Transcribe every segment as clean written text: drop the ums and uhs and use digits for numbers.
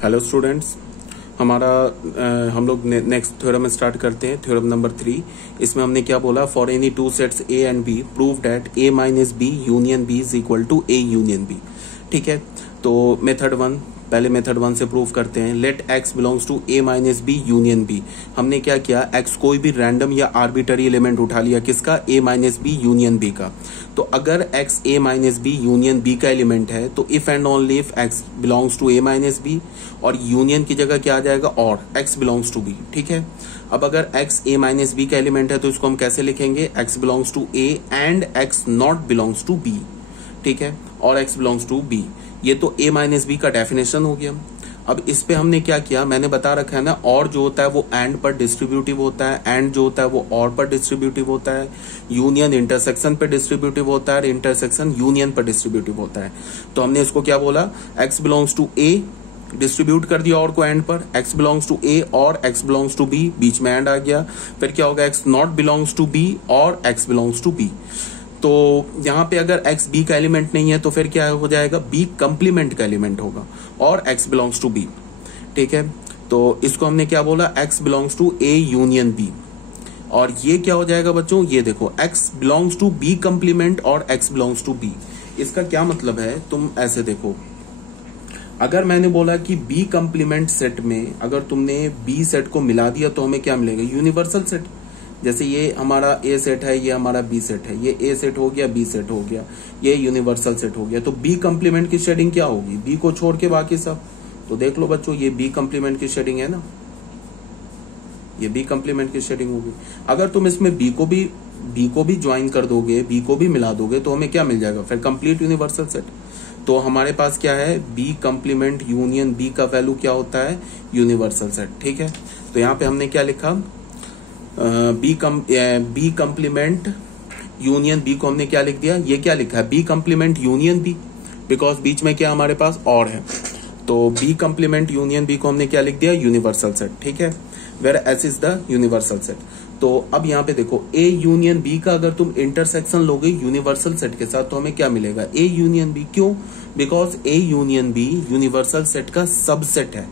Hello students, हमारा हम लोग नेक्स्ट थ्योरम स्टार्ट करते हैं। Theorem number 3। इसमें हमने क्या बोला, for any two sets A and B prove that A minus B union B is equal to A union B. ठीक है, तो मेथड 1, पहले मेथड 1 से प्रूव करते हैं। Let x belongs to A minus B union B. हमने क्या किया, एक्स कोई भी रैंडम या आर्बिटरी एलिमेंट उठा लिया, किसका, A minus B union B का। तो अगर x A minus B union B का एलिमेंट है तो if and only if x belongs to A minus B, और यूनियन की जगह क्या आ जाएगा, और एक्स बिलोंग्स टू बी। ठीक है, अब अगर एक्स ए माइनस बी का एलिमेंट है तो इसको हम कैसे लिखेंगे, x belongs to A and x not belongs to B. ठीक है, और एक्स बिलोंग्स टू बी, ये तो ए माइनस बी का डेफिनेशन हो गया। अब इस पे हमने क्या किया, मैंने बता रखा है ना, और जो होता है वो एंड पर डिस्ट्रीब्यूटिव होता है, एंड जो होता है वो और पर डिस्ट्रीब्यूटिव होता है, यूनियन इंटरसेक्शन पे डिस्ट्रीब्यूटिव होता है, इंटरसेक्शन यूनियन पर डिस्ट्रीब्यूटिव होता है। तो हमने इसको क्या बोला, x belongs to A, distribute कर दिया और को एंड पर, एक्स बिलोंग्स टू ए और एक्स बिलोंग्स टू बी, बीच में एंड आ गया। फिर क्या होगा, x not belongs to B और एक्स बिलोंग्स टू बी। तो यहां पे अगर x b का एलिमेंट नहीं है तो फिर क्या हो जाएगा, b कंप्लीमेंट का एलिमेंट होगा और x बिलोंग्स टू b। ठीक है, तो इसको हमने क्या बोला, x belongs to a union b। और ये क्या हो जाएगा बच्चों, ये देखो x belongs to b complement और x बिलोंग्स टू b। इसका क्या मतलब है, तुम ऐसे देखो, अगर मैंने बोला कि b कंप्लीमेंट सेट में अगर तुमने b सेट को मिला दिया तो हमें क्या मिलेगा, यूनिवर्सल सेट। जैसे ये हमारा ए सेट है, ये हमारा बी सेट है, ये ए सेट हो गया, बी सेट हो गया, ये यूनिवर्सल सेट हो गया। तो बी कंप्लीमेंट की शेडिंग क्या होगी, बी को छोड़ के बाकी सब। तो देख लो बच्चों, ये बी कंप्लीमेंट की शेडिंग है ना, ये बी कंप्लीमेंट की शेडिंग होगी। अगर तुम इसमें बी को भी ज्वाइन कर दोगे, बी को भी मिला दोगे तो हमें क्या मिल जाएगा, फिर कंप्लीट यूनिवर्सल सेट। तो हमारे पास क्या है, बी कंप्लीमेंट यूनियन बी का वैल्यू क्या होता है, यूनिवर्सल सेट। ठीक है, तो यहाँ पे हमने क्या लिखा, बी कंप्लीमेंट यूनियन बी को हमने क्या लिख दिया, ये क्या लिखा है, B complement union B, because बीच में क्या हमारे पास और है। तो बी कंप्लीमेंट यूनियन बी को हमने क्या लिख दिया, यूनिवर्सल सेट। ठीक है, where S is the universal set. तो अब यहाँ पे देखो, ए यूनियन बी का अगर तुम इंटरसेक्शन लोगे यूनिवर्सल सेट के साथ तो हमें क्या मिलेगा, ए यूनियन बी। क्यों, because A union B universal set का सबसेट है।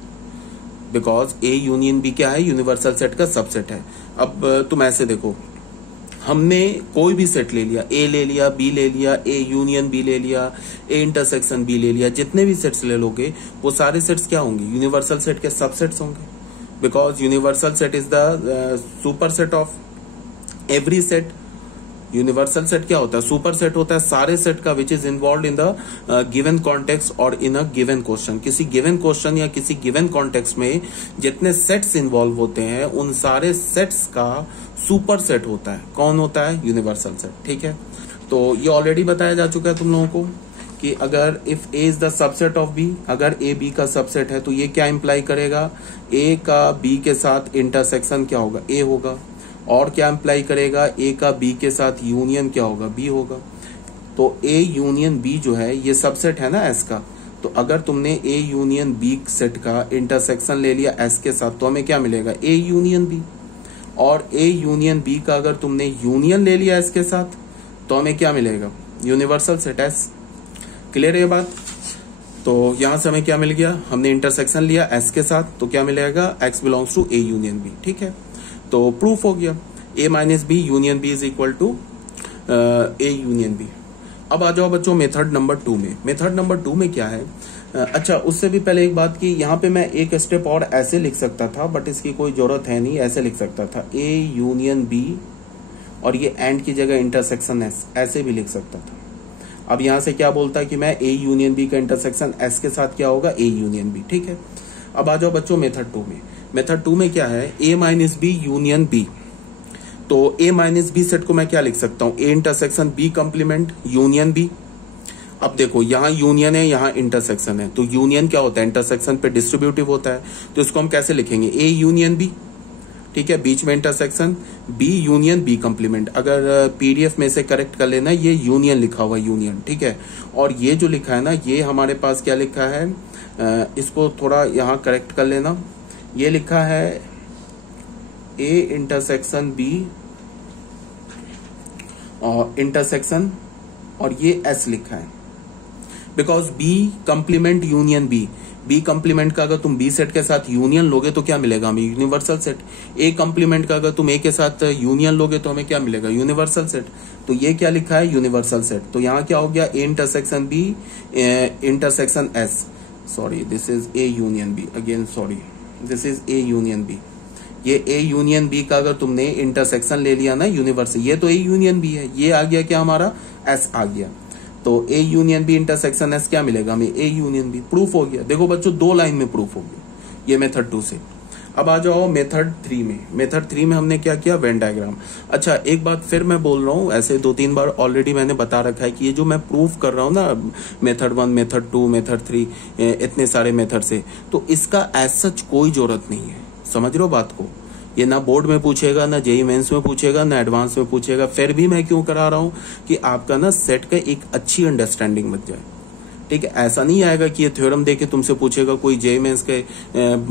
बिकॉज ए यूनियन बी क्या है, यूनिवर्सल सेट का सबसेट है। अब तुम ऐसे देखो, हमने कोई भी सेट ले लिया, ए ले लिया, बी ले लिया, ए यूनियन बी ले लिया, ए इंटरसेक्शन बी ले लिया, जितने भी सेट्स ले लोगे वो सारे सेट्स क्या होंगे, यूनिवर्सल सेट के सबसेट्स होंगे। Because universal set is the super set of every set. Universal set क्या होता है, सुपर सेट होता है सारे सेट का, which is involve in the given context और इन अ गिवन क्वेश्चन। किसी गिवन क्वेश्चन या किसी गिवन कॉन्टेक्स्ट में जितने सेट्स इन्वॉल्व होते हैं उन सारे सेट्स का सुपर सेट होता है। कौन होता है, यूनिवर्सल सेट। ठीक है, तो ये ऑलरेडी बताया जा चुका है तुम लोगों को कि अगर if A is the subset of B, अगर ए बी का सबसेट है तो ये क्या इंप्लाई करेगा, ए का बी के साथ इंटरसेक्शन क्या होगा, ए होगा। और क्या इंप्लाई करेगा, ए का बी के साथ यूनियन क्या होगा, बी होगा। तो ए यूनियन बी जो है ये सबसेट है ना एस का। तो अगर तुमने ए यूनियन बी सेट का इंटरसेक्शन ले लिया एस के साथ तो हमें क्या मिलेगा, ए यूनियन बी। और ए यूनियन बी का अगर तुमने यूनियन ले लिया एस के साथ तो हमें क्या मिलेगा, यूनिवर्सल सेट एस। क्लियर है ये बात। तो यहां से हमें क्या मिल गया, हमने इंटरसेक्शन लिया एस के साथ तो क्या मिलेगा, X belongs to A union B. ठीक है, तो प्रूफ हो गया, A minus B union B is equal to A union B. अब आ जाओ बच्चों मेथड नंबर 2 में। मेथड नंबर 2 में क्या है, अच्छा उससे भी पहले एक बात की, यहाँ पे मैं एक स्टेप और ऐसे लिख सकता था बट इसकी कोई जरूरत है नहीं, ऐसे लिख सकता था ए यूनियन बी और ये एंड की जगह इंटरसेक्शन एस, ऐसे भी लिख सकता था। अब यहां से क्या बोलता है कि मैं ए यूनियन बी का इंटरसेक्शन एस के साथ क्या होगा, ए यूनियन बी। ठीक है, अब आ जाओ बच्चों मेथड 2 में। मेथड 2 में क्या है, A minus B union B. तो ए माइनस बी सेट को मैं क्या लिख सकता हूं, A intersection B complement union B. अब देखो यहाँ यूनियन है, यहाँ इंटरसेक्शन है, तो यूनियन क्या होता है, इंटरसेक्शन पे डिस्ट्रीब्यूटिव होता है। तो इसको हम कैसे लिखेंगे, ए यूनियन बी। ठीक है, बीच में intersection, B union B complement. अगर पीडीएफ में से करेक्ट कर लेना, ये यूनियन लिखा हुआ यूनियन। ठीक है, और ये जो लिखा है ना, ये हमारे पास क्या लिखा है, इसको थोड़ा यहाँ करेक्ट कर लेना। ये लिखा है ए इंटरसेक्शन बी और इंटरसेक्शन, और ये एस लिखा है। Because B complement union B, B complement का अगर तुम बी सेट के साथ यूनियन लोगे तो क्या मिलेगा हमें, यूनिवर्सल सेट। ए कंप्लीमेंट का अगर तुम ए के साथ यूनियन लोगे तो हमें क्या मिलेगा, यूनिवर्सल सेट। तो ये क्या लिखा है, यूनिवर्सल सेट। तो यहाँ क्या हो गया, A intersection B intersection S, sorry this is A union B, again sorry this is A union B. ये ए यूनियन बी का अगर तुमने इंटरसेक्शन ले लिया ना यूनिवर्सल, ये तो ए यूनियन बी है, ये आ गया क्या हमारा, एस आ गया। तो A union B intersection S क्या मिलेगा हमें, ए यूनियन बी। प्रूफ हो गया। देखो बच्चों 2 लाइन में प्रूफ हो गया ये मेथड 2 से। अब आ जाओ मेथड 3 में। मेथड 3 में हमने क्या किया, वेन डायग्राम। अच्छा एक बात फिर मैं बोल रहा हूँ, ऐसे 2-3 बार ऑलरेडी मैंने बता रखा है कि ये जो मैं प्रूफ कर रहा हूँ ना मेथड 1, मेथड 2, मेथड 3, इतने सारे मेथड से, तो इसका एज सच कोई जरूरत नहीं है। समझ रहे हो बात को, ये ना बोर्ड में पूछेगा, ना जेईई मेंस में पूछेगा, ना एडवांस में पूछेगा। फिर भी मैं क्यों करा रहा हूं कि आपका ना सेट का एक अच्छी अंडरस्टैंडिंग बन जाए। ठीक है, ऐसा नहीं आएगा कि ये थ्योरम देके तुमसे पूछेगा, कोई जेईई मेंस के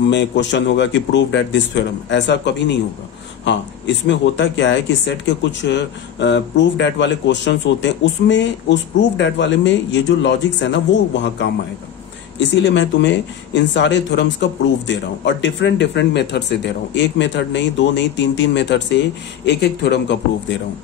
में क्वेश्चन होगा कि प्रूव दैट दिस थ्योरम, ऐसा कभी नहीं होगा। हाँ, इसमें होता क्या है कि सेट के कुछ प्रूव दैट वाले क्वेश्चंस होते हैं, उसमें उस प्रूव दैट वाले में ये जो लॉजिक्स है ना वो वहां काम आएगा। इसीलिए मैं तुम्हें इन सारे थ्योरम्स का प्रूफ दे रहा हूं और डिफरेंट डिफरेंट मेथड से दे रहा हूं। एक मेथड नहीं, 2 नहीं, 3 मेथड से एक एक थ्योरम का प्रूफ दे रहा हूं।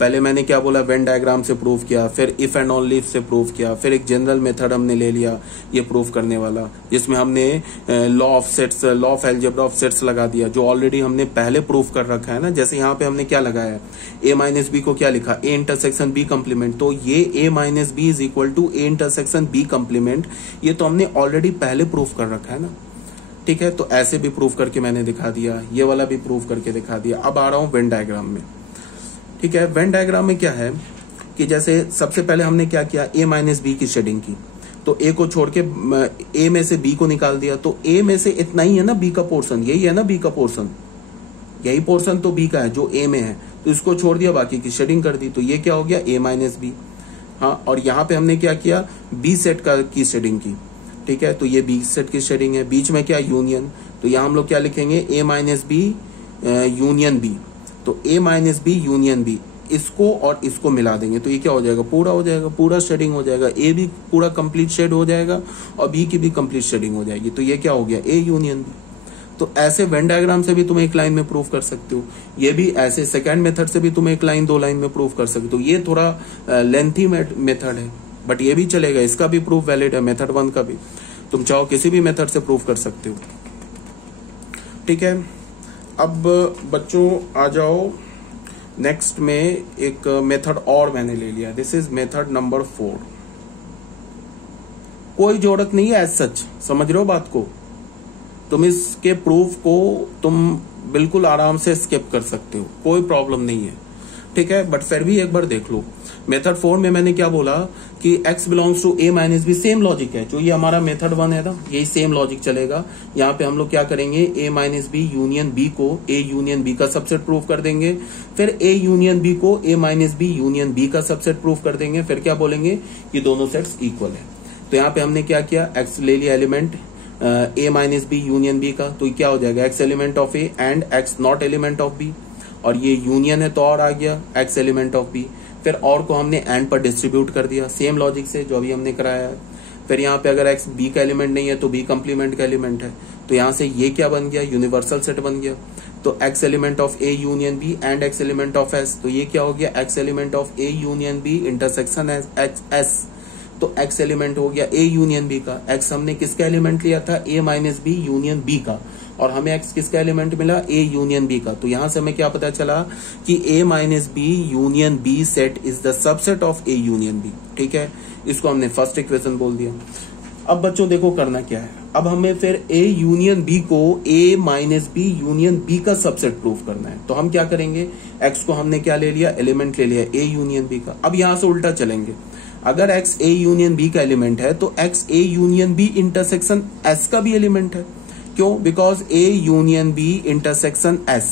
पहले मैंने क्या बोला, वेन डायग्राम से प्रूफ किया, फिर इफ एंड ओनली इफ से प्रूफ किया, फिर एक जनरल मेथड हमने ले लिया ये प्रूफ करने वाला, जिसमें हमने law of sets, law of algebra of sets लगा दिया, जो ऑलरेडी हमने पहले प्रूफ कर रखा है ना। जैसे यहाँ पे हमने क्या लगाया है, ए माइनस बी को क्या लिखा, ए इंटरसेक्शन बी कंप्लीमेंट। तो ये A minus B is equal to A intersection B complement, ये तो हमने ऑलरेडी पहले प्रूफ कर रखा है ना। ठीक है, तो ऐसे भी प्रूफ करके मैंने दिखा दिया, ये वाला भी प्रूफ करके दिखा दिया। अब आ रहा हूं वेन डायग्राम में। ठीक है, वेन डायग्राम में क्या है कि जैसे सबसे पहले हमने क्या किया, ए माइनस बी की शेडिंग की, तो ए को छोड़ के ए में से बी को निकाल दिया। तो ए में से इतना ही है ना बी का पोर्शन, यही है ना बी का पोर्शन, यही पोर्शन तो बी का है जो ए में है, तो इसको छोड़ दिया, बाकी की शेडिंग कर दी। तो ये क्या हो गया, ए माइनस बी। हाँ, और यहाँ पे हमने क्या किया, बी सेट का की शेडिंग की। ठीक है, तो ये बी सेट की शेडिंग है, बीच में क्या यूनियन, तो यहाँ हम लोग क्या लिखेंगे, ए माइनस बी यूनियन बी। तो A minus B union B, इसको और इसको मिला देंगे तो ये क्या हो जाएगा, पूरा हो जाएगा, पूरा शेडिंग हो जाएगा। ए भी पूरा कंप्लीट शेड हो जाएगा और बी की भी कंप्लीट शेडिंग हो जाएगी। तो ये क्या हो गया, ए यूनियन बी। तो ऐसे वेन डायग्राम से भी तुम एक लाइन में प्रूफ कर सकते हो, ये भी ऐसे सेकंड मेथड से भी तुम एक लाइन 2 लाइन में प्रूफ कर सकते हो। ये थोड़ा लेंथी मेथड है बट ये भी चलेगा, इसका भी प्रूफ वैलिड है, मेथड 1 का भी। तुम चाहो किसी भी मेथड से प्रूफ कर सकते हो। ठीक है, अब बच्चों आ जाओ नेक्स्ट में, एक मेथड और मैंने ले लिया, दिस इज मेथड नंबर 4। कोई जरूरत नहीं है एज सच, समझ रहे हो बात को, तुम इसके प्रूफ को तुम बिल्कुल आराम से स्किप कर सकते हो, कोई प्रॉब्लम नहीं है। ठीक है, बट फिर भी एक बार देख लो। मेथड 4 में मैंने क्या बोला कि x belongs to a minus B, same logic है जो ये हमारा मेथड 1 है ना, यही सेम लॉजिक चलेगा। यहाँ पे हम लोग क्या करेंगे, a minus B union b को a यूनियन b का सबसेट प्रूफ कर देंगे, फिर a यूनियन b को a minus B union b का सबसेट प्रूफ कर देंगे, फिर क्या बोलेंगे, ये दोनों सेट्स इक्वल है। तो यहाँ पे हमने क्या किया, x ले लिया element a minus B union b का, तो क्या हो जाएगा, x element of a and x not element of b, और ये यूनियन है तो और आ गया x एलिमेंट ऑफ b। फिर और को हमने एंड पर डिस्ट्रीब्यूट कर दिया, सेम लॉजिक से जो अभी हमने कराया है। फिर यहाँ पे अगर x b का एलिमेंट नहीं है तो b कंप्लीमेंट का एलिमेंट है, तो यहाँ से ये क्या बन गया, यूनिवर्सल सेट बन गया। तो x element of a union b and x element of s, तो ये क्या हो गया, x element of a union b intersection s। तो x एलिमेंट हो गया a यूनियन b का। x हमने किसका एलिमेंट लिया था, a minus B union b का, और हमें x किसका एलिमेंट मिला, a यूनियन b का। तो यहां से हमें क्या पता चला कि a minus B union b set is the subset of a union b। ठीक है, इसको हमने फर्स्ट इक्वेशन बोल दिया। अब बच्चों देखो करना क्या है, अब हमें फिर a यूनियन b को a minus B union b का सबसेट प्रूफ करना है। तो हम क्या करेंगे, x को हमने क्या ले लिया, एलिमेंट ले लिया a यूनियन b का। अब यहां से उल्टा चलेंगे, अगर x a यूनियन b का एलिमेंट है तो x a union b intersection s का भी एलिमेंट है। क्यों, because a union b intersection s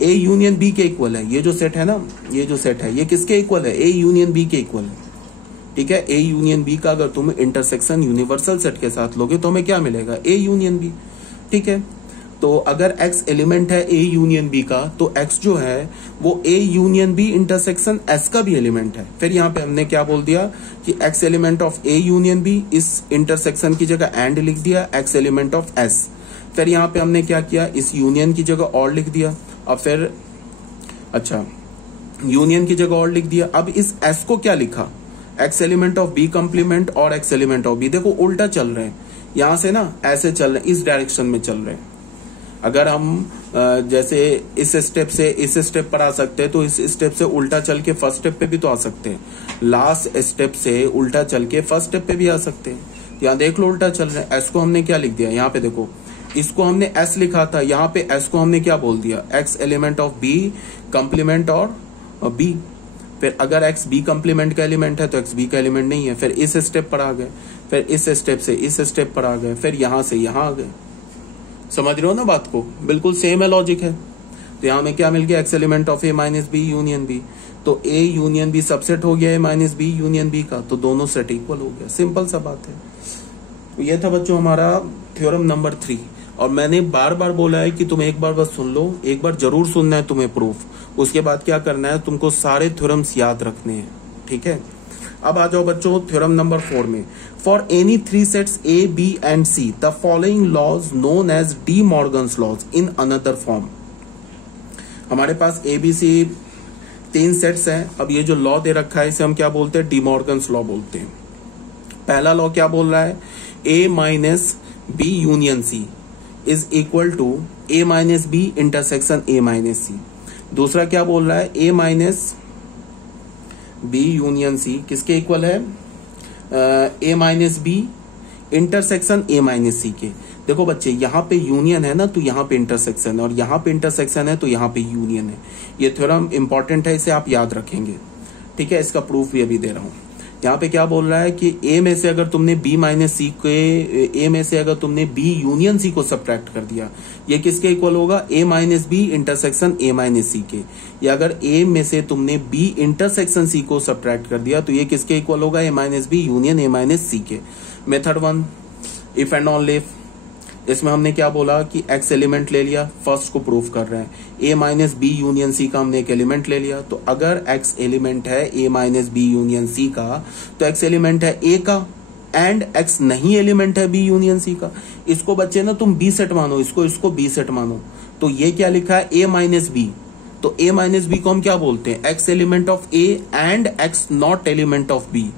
a union b के इक्वल है। ये जो सेट है ना, ये जो सेट है ये किसके इक्वल है, a यूनियन b के इक्वल है। ठीक है, a यूनियन b का अगर तुम इंटरसेक्शन यूनिवर्सल सेट के साथ लोगे तो हमें क्या मिलेगा, a यूनियन b। ठीक है, तो अगर x एलिमेंट है a यूनियन b का, तो x जो है वो a union b intersection s का भी एलिमेंट है। फिर यहाँ पे हमने क्या बोल दिया कि x element of a union b, इस इंटरसेक्शन की जगह एंड लिख दिया, x एलिमेंट ऑफ s। फिर यहाँ पे हमने क्या किया, इस यूनियन की जगह और लिख दिया, और फिर अच्छा यूनियन की जगह और लिख दिया। अब इस s को क्या लिखा, x element of b complement और x एलिमेंट ऑफ b। देखो उल्टा चल रहे हैं, यहां से ना ऐसे चल रहे हैं, इस डायरेक्शन में चल रहे हैं। अगर हम जैसे इस स्टेप से इस स्टेप पर आ सकते हैं, तो इस स्टेप से उल्टा चल के फर्स्ट स्टेप पे भी तो आ सकते हैं, लास्ट स्टेप से उल्टा चल के फर्स्ट स्टेप पे भी आ सकते हैं। यहाँ देख लो उल्टा चल रहे हैं। एस को हमने क्या लिख दिया, यहाँ पे देखो, इसको हमने एस लिखा था, यहाँ पे एस को हमने क्या बोल दिया, x element of B complement और बी। फिर अगर एक्स बी कॉम्प्लीमेंट का एलिमेंट है तो एक्स बी का एलिमेंट नहीं है। फिर इस स्टेप पर आ गए, फिर इस स्टेप से इस स्टेप पर आ गए, फिर यहां से यहां आ गए। समझ रहे हो ना बात को, बिल्कुल सेम है, लॉजिक है। तो यहां में क्या मिल गया, x element of A minus B union B. तो ए यूनियन बी सबसेट हो गया A minus B union B का, तो दोनों सेट इक्वल हो गया। सिंपल सा बात है। तो ये था बच्चों हमारा थ्योरम नंबर 3। और मैंने बार बार बोला है कि तुम एक बार बस सुन लो, एक बार जरूर सुनना है तुम्हें प्रूफ। उसके बाद क्या करना है, तुमको सारे थ्योरम्स याद रखने हैं, ठीक है। अब आ जाओ बच्चों थ्योरम नंबर 4 में। For any 3 sets A B and C the following laws known as De Morgan's laws in another form. हमारे पास ए बी सी 3 सेट्स हैं। अब ये जो लॉ दे रखा है इसे हम क्या बोलते हैं, डी मॉर्गन्स लॉ बोलते हैं। पहला लॉ क्या बोल रहा है, A minus B union C is equal to A minus B intersection A minus C. दूसरा क्या बोल रहा है, A minus B union C किसके इक्वल है, A minus B intersection A minus C के। देखो बच्चे यहाँ पे यूनियन है ना, तो यहाँ पे इंटरसेक्शन है, और यहाँ पे इंटरसेक्शन है तो यहाँ पे यूनियन है। ये थ्योरम इंपॉर्टेंट है, इसे आप याद रखेंगे, ठीक है। इसका प्रूफ भी अभी दे रहा हूं। यहाँ पे क्या बोल रहा है कि ए में से अगर तुमने बी माइनस सी के, ए में से अगर तुमने बी यूनियन सी को सब्ट्रैक्ट कर दिया, ये किसके इक्वल होगा, A minus B intersection A minus C के। या अगर ए में से तुमने बी इंटरसेक्शन सी को सब्ट्रैक्ट कर दिया तो ये किसके इक्वल होगा, A minus B union A minus C के। Method 1 if and only if. इसमें हमने क्या बोला कि एक्स एलिमेंट ले लिया, फर्स्ट को प्रूफ कर रहे हैं, ए माइनस बी यूनियन सी का हमने एक एलिमेंट ले लिया। तो अगर एक्स एलिमेंट है A minus B union C का, तो एक्स एलिमेंट है ए का, एंड एक्स नहीं एलिमेंट है बी यूनियन सी का। इसको बच्चे ना तुम बी सेट मानो, इसको बी सेट मानो। तो ये क्या लिखा है, ए माइनस बी। तो ए माइनस बी को हम क्या बोलते हैं, x element of A and x not element of B.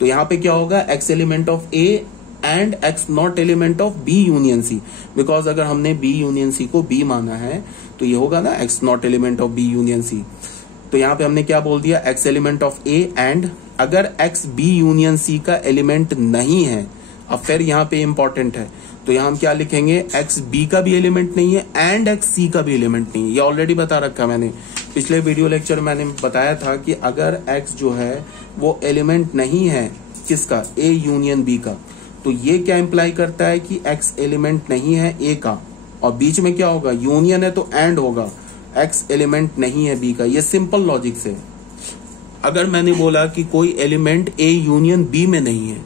तो यहाँ पे क्या होगा, x element of A and x not element of B union C. Because अगर हमने बी यूनियन सी को बी माना है तो ये होगा ना x not element of B union C. तो यहाँ पे हमने क्या बोल दिया, x element of A and अगर एक्स बी यूनियन सी का एलिमेंट नहीं है। अब फिर यहाँ पे इंपॉर्टेंट है, तो यहाँ हम क्या लिखेंगे, एक्स बी का भी एलिमेंट नहीं है एंड एक्स सी का भी एलिमेंट नहीं है। ये ऑलरेडी बता रखा मैंने, पिछले वीडियो लेक्चर मैंने बताया था कि अगर एक्स जो है वो एलिमेंट नहीं है किसका, ए यूनियन बी का, तो ये क्या इंप्लाई करता है कि एक्स एलिमेंट नहीं है ए का, और बीच में क्या होगा, यूनियन है तो एंड होगा, एक्स एलिमेंट नहीं है बी का। ये सिंपल लॉजिक से। अगर मैंने बोला कि कोई एलिमेंट ए यूनियन बी में नहीं है,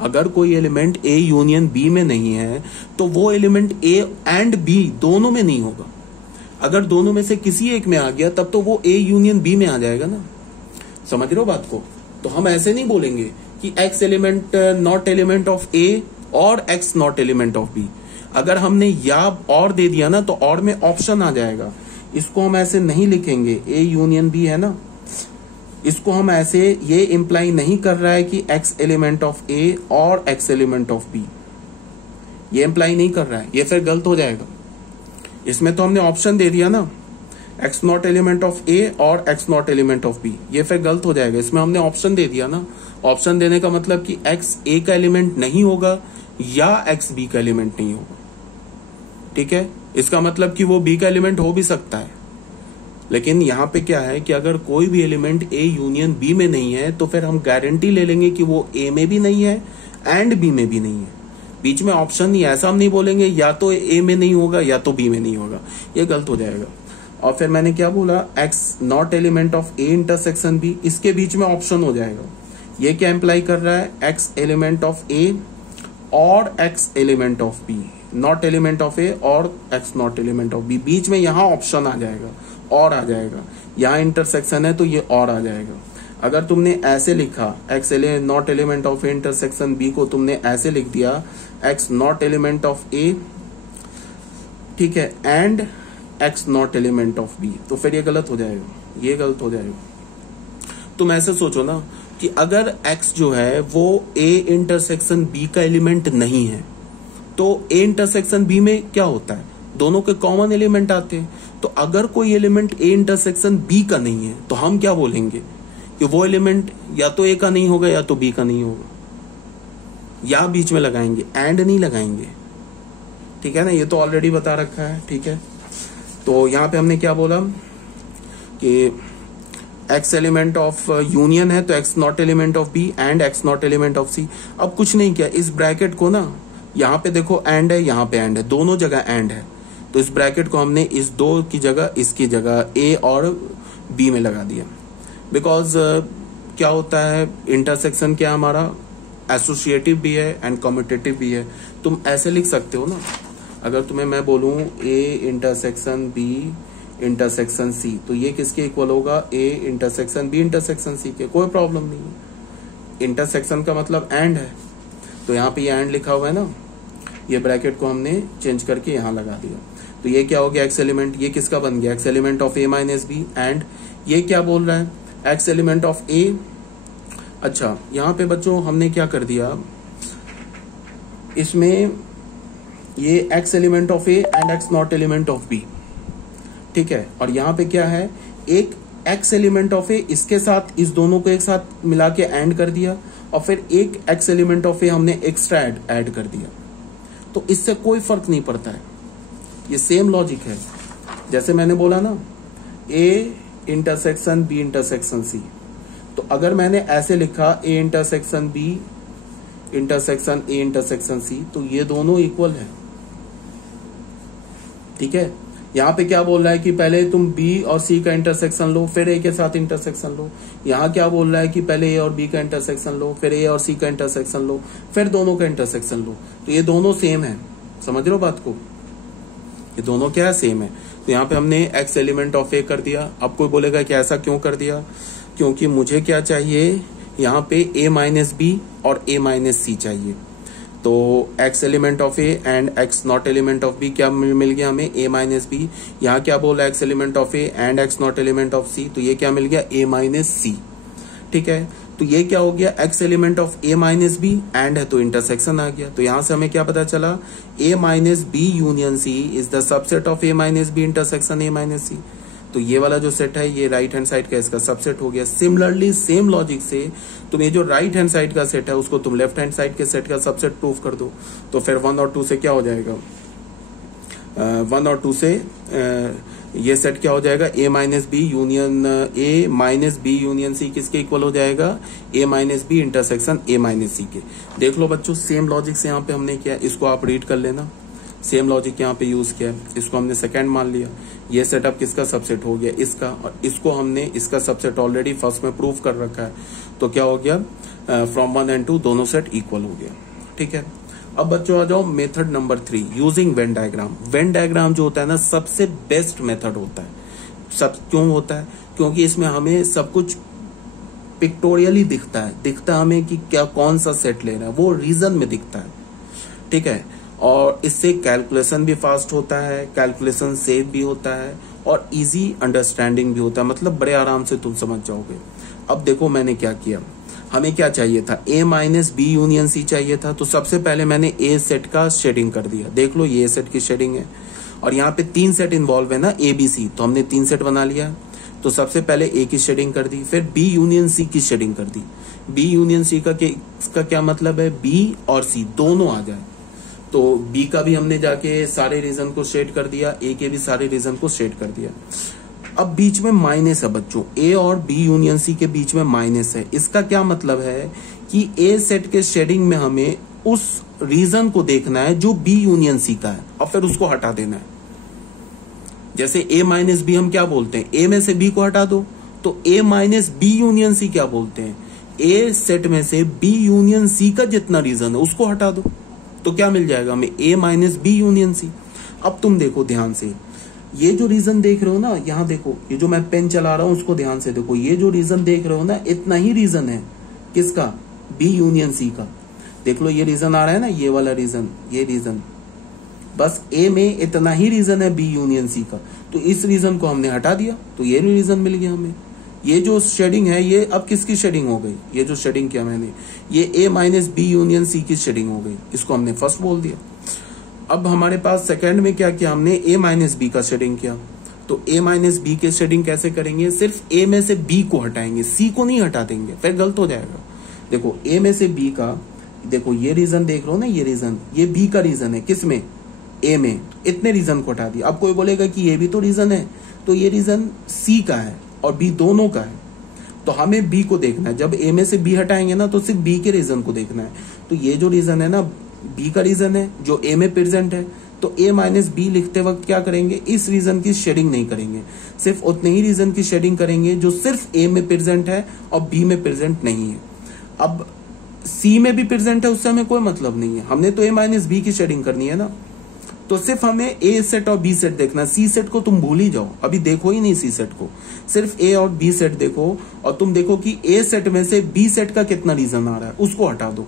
अगर कोई एलिमेंट ए यूनियन बी में नहीं है तो वो एलिमेंट ए एंड बी दोनों में नहीं होगा। अगर दोनों में से किसी एक में आ गया तब तो वो ए यूनियन बी में आ जाएगा ना। समझ रहे हो बात को। तो हम ऐसे नहीं बोलेंगे कि X element not element of A और x not element of B. अगर हमने या और दे दिया ना तो और में ऑप्शन आ जाएगा। इसको हम ऐसे नहीं लिखेंगे, ए यूनियन बी है ना, इसको हम ऐसे, ये इंप्लाई नहीं कर रहा है कि एक्स एलिमेंट ऑफ ए और एक्स एलिमेंट ऑफ बी, ये इंप्लाई नहीं कर रहा है, ये फिर गलत हो जाएगा। इसमें तो हमने ऑप्शन दे दिया ना, x not element of A और x not element of B, ये फिर गलत हो जाएगा। इसमें हमने ऑप्शन दे दिया ना, ऑप्शन देने का मतलब कि एक्स ए का एलिमेंट नहीं होगा या एक्स बी का एलिमेंट नहीं होगा, ठीक है। इसका मतलब कि वो बी का एलिमेंट हो भी सकता है, लेकिन यहाँ पे क्या है कि अगर कोई भी एलिमेंट ए यूनियन बी में नहीं है तो फिर हम गारंटी ले लेंगे कि वो ए में भी नहीं है एंड बी में भी नहीं है। बीच में ऑप्शन नहीं, ऐसा हम नहीं बोलेंगे या तो ए में नहीं होगा या तो बी में नहीं होगा, ये गलत हो जाएगा। और फिर मैंने क्या बोला, x not element of A intersection B, इसके बीच में ऑप्शन हो जाएगा। ये क्या इंप्लाई कर रहा है, एक्स एलिमेंट ऑफ ए और X element of B, not element of A और x not element of B, बीच में यहाँ ऑप्शन आ जाएगा और आ जाएगा, यहाँ इंटरसेक्शन है तो ये और आ जाएगा। अगर तुमने ऐसे लिखा x not element of A intersection B को तुमने ऐसे लिख दिया x not element of A, ठीक है, and x not element of B, तो फिर ये गलत हो जाएगा, ये गलत हो जाएगा। तुम ऐसे सोचो ना कि अगर x जो है वो a इंटरसेक्शन b का एलिमेंट नहीं है तो a इंटरसेक्शन b में क्या होता है, दोनों के कॉमन एलिमेंट आते हैं। तो अगर कोई एलिमेंट a इंटरसेक्शन b का नहीं है तो हम क्या बोलेंगे कि वो एलिमेंट या तो a का नहीं होगा या तो b का नहीं होगा, या बीच में लगाएंगे, एंड नहीं लगाएंगे, ठीक है ना, ये तो ऑलरेडी बता रखा है, ठीक है। तो यहाँ पे हमने क्या बोला कि एक्स एलिमेंट ऑफ यूनियन है तो X not element of B and x not element of C. अब कुछ नहीं किया, इस ब्रैकेट को ना यहाँ पे देखो एंड है, यहाँ पे एंड है, दोनों जगह एंड है, तो इस ब्रैकेट को हमने इस दो की जगह इसकी जगह ए और बी में लगा दिया। बिकॉज क्या होता है, इंटरसेक्शन क्या हमारा एसोसिएटिव भी है एंड कम्यूटेटिव भी है। तुम ऐसे लिख सकते हो ना, अगर तुम्हें मैं बोलूं A intersection B intersection C, तो ये किसके इक्वल होगा, A intersection B intersection C के, कोई प्रॉब्लम नहीं है। इंटरसेक्शन का मतलब एंड है, तो यहाँ पे ये एंड लिखा हुआ है ना, ये ब्रैकेट को हमने चेंज करके यहाँ लगा दिया। तो ये क्या हो गया, एक्स एलिमेंट, ये किसका बन गया, x element of A minus B, and ये क्या बोल रहा है, एक्स एलिमेंट ऑफ ए। अच्छा, यहाँ पे बच्चों हमने क्या कर दिया, इसमें ये x element of A and x not element of B, ठीक है, और यहाँ पे क्या है, एक एक्स एलिमेंट ऑफ ए इसके साथ इस दोनों को एक साथ मिला के एंड कर दिया, और फिर एक एक्स एलिमेंट ऑफ ए हमने एक्स्ट्रा ऐड कर दिया। तो इससे कोई फर्क नहीं पड़ता है, ये सेम लॉजिक है। जैसे मैंने बोला ना A intersection B intersection C, तो अगर मैंने ऐसे लिखा A intersection B intersection A intersection C, तो ये दोनों इक्वल है, ठीक है। यहाँ पे क्या बोल रहा है कि पहले तुम B और C का इंटरसेक्शन लो फिर A के साथ इंटरसेक्शन लो। यहाँ क्या बोल रहा है कि पहले A और B का इंटरसेक्शन लो फिर A और C का इंटरसेक्शन लो फिर दोनों का इंटरसेक्शन लो। तो ये दोनों सेम है, समझ रहे हो बात को, ये दोनों क्या है, सेम है। तो यहाँ पे हमने x एलिमेंट ऑफ A कर दिया। अब कोई बोलेगा कि ऐसा क्यों कर दिया, क्योंकि मुझे क्या चाहिए, यहाँ पे A माइनस बी और A माइनस सी चाहिए। तो x element of A and x not element of B क्या मिल गया हमें, A माइनस बी। यहाँ क्या बोला, x element of A and x not element of C, तो ये क्या मिल गया, A माइनस सी, ठीक है। तो ये क्या हो गया, x element of A minus B and है तो इंटरसेक्शन आ गया। तो यहाँ से हमें क्या पता चला, A minus B union C is the subset of A minus B intersection A minus C। तो ये वाला जो सेट है ये राइट हैंड साइड का इसका सबसेट हो गया। सिमिलरली सेम लॉजिक से तुम ये जो राइट हैंड साइड का सेट है उसको तुम लेफ्ट हैंड साइड के सेट का सबसेट प्रूफ कर दो। तो फिर 1 और 2 से क्या हो जाएगा, 1 और 2 से ये सेट क्या हो जाएगा, A minus B union A minus B union C किसके इक्वल हो जाएगा, A minus B intersection A minus C के। देख लो बच्चों, सेम लॉजिक से यहाँ पे हमने किया, इसको आप रीड कर लेना। सेम लॉजिक यहाँ पे यूज किया, इसको हमने सेकंड मान लिया। ये सेटअप किसका सबसेट हो गया, इसका, और इसको हमने इसका सबसेट ऑलरेडी फर्स्ट में प्रूफ कर रखा है। तो क्या हो गया, फ्रॉम 1 एंड 2 दोनों सेट इक्वल हो गया, ठीक है। अब बच्चों आ जाओ method number 3, using Venn diagram. Venn diagram जो होता है ना, सबसे बेस्ट मेथड होता है। सब क्यों होता है, क्योंकि इसमें हमें सब कुछ पिक्टोरियली दिखता है हमें कि क्या कौन सा सेट ले रहा है, वो रीजन में दिखता है, ठीक है। और इससे कैलकुलेशन भी फास्ट होता है, कैलकुलेशन सेफ भी होता है और इजी अंडरस्टैंडिंग भी होता है, मतलब बड़े आराम से तुम समझ जाओगे। अब देखो मैंने क्या किया, हमें क्या चाहिए था, A minus B union C चाहिए था। तो सबसे पहले मैंने A सेट का शेडिंग कर दिया। देख लो ये सेट की शेडिंग है और यहाँ पे 3 सेट इन्वॉल्व है ना, A B C, तो हमने 3 सेट बना लिया। तो सबसे पहले A की शेडिंग कर दी, फिर B यूनियन C की शेडिंग कर दी। B यूनियन C का क्या मतलब है, B और C दोनों आ जाए। तो B का भी हमने जाके सारे रीजन को शेड कर दिया, A के भी सारे रीजन को शेड कर दिया। अब बीच में माइनस है बच्चों, A और B यूनियन C के बीच में माइनस है। इसका क्या मतलब है कि A सेट के शेडिंग में हमें उस रीजन को देखना है जो B यूनियन C का है और फिर उसको हटा देना है। जैसे A माइनस बी हम क्या बोलते हैं, A में से B को हटा दो, तो A minus B union C क्या बोलते हैं, A सेट में से B यूनियन C का जितना रीजन है उसको हटा दो। तो क्या मिल जाएगा हमें, ए माइनस बी यूनियन सी। अब तुम देखो ध्यान से, ये जो रीजन देख रहे हो ना, यहाँ देखो, ये जो मैं पेन चला रहा हूं उसको ध्यान से देखो, ये जो रीजन देख रहे हो ना, इतना ही रीजन है किसका, बी यूनियन सी का। देख लो ये रीजन आ रहा है ना, ये वाला रीजन, ये रीजन, बस ए में इतना ही रीजन है बी यूनियन सी का। तो इस रीजन को हमने हटा दिया तो ये रीजन मिल गया हमें। ये जो शेडिंग है ये अब किसकी शेडिंग हो गई, ये जो शेडिंग किया मैंने, ये ए माइनस बी यूनियन सी की शेडिंग हो गई, इसको हमने फर्स्ट बोल दिया। अब हमारे पास सेकंड में क्या किया हमने, ए माइनस बी का शेडिंग किया। तो ए माइनस बी के शेडिंग कैसे करेंगे, सिर्फ ए में से बी को हटाएंगे, सी को नहीं हटा देंगे, फिर गलत हो जाएगा। देखो ए में से बी का, देखो ये रीजन देख रहे हो ना, ये रीजन, ये बी का रीजन है, किसमें, ए में, इतने रीजन को हटा दिया। अब कोई बोलेगा कि ये भी तो रीजन है, तो ये रीजन सी का है और बी दोनों का है, तो हमें बी को देखना है। जब ए में से बी हटाएंगे ना तो सिर्फ बी के रीजन को देखना है। तो ये जो रीजन है ना, बी का रीजन है जो ए में प्रेजेंट है, तो ए माइनस बी लिखते वक्त क्या करेंगे, इस रीजन की शेडिंग नहीं करेंगे, सिर्फ उतने ही रीजन की शेडिंग करेंगे जो सिर्फ ए में प्रेजेंट है और बी में प्रेजेंट नहीं है। अब सी में भी प्रेजेंट है, उससे हमें कोई मतलब नहीं है, हमने तो ए माइनस बी की शेडिंग करनी है ना। तो सिर्फ हमें ए सेट और बी सेट देखना, सी सेट को तुम भूल ही जाओ, अभी देखो ही नहीं सी सेट को, सिर्फ ए और बी सेट देखो। और तुम देखो कि ए सेट में से बी सेट का कितना रीजन आ रहा है, उसको हटा दो,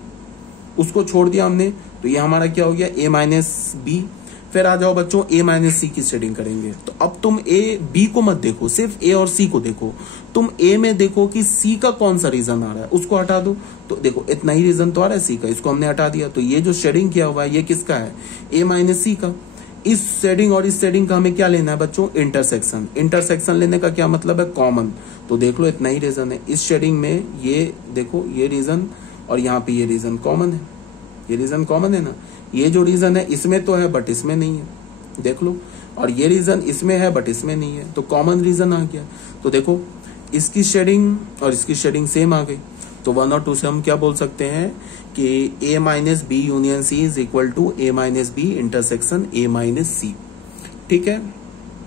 उसको छोड़ दिया हमने, तो ये हमारा क्या हो गया, ए माइनस बी। फिर आ जाओ बच्चों, ए माइनस सी की शेडिंग करेंगे। तो अब तुम ए बी को मत देखो, सिर्फ ए और सी को देखो। तुम ए में देखो कि सी का कौन सा रीजन आ रहा है, उसको हटा दो। तो देखो इतना ही रीजन तो आ रहा है सी का, इसको हमने हटा दिया। तो ये जो शेडिंग किया हुआ है ये किसका है, ए माइनस सी का। इस शेडिंग और इस शेडिंग का हमें क्या लेना है बच्चों, इंटरसेक्शन। इंटरसेक्शन लेने का क्या मतलब है, कॉमन। तो देख लो इतना ही रीजन है इस शेडिंग में, ये देखो ये रीजन और यहाँ पे ये रीजन कॉमन है, ये रीजन कॉमन है ना। ये जो रीजन है इसमें तो है बट इसमें नहीं है, देख लो। और ये रीजन इसमें है बट इसमें नहीं है, तो कॉमन रीजन आ गया। तो देखो इसकी शेडिंग और इसकी शेडिंग सेम आ गई। तो 1 और 2 से हम क्या बोल सकते हैं कि A minus B union C is equal to A minus B intersection A minus C. ठीक है।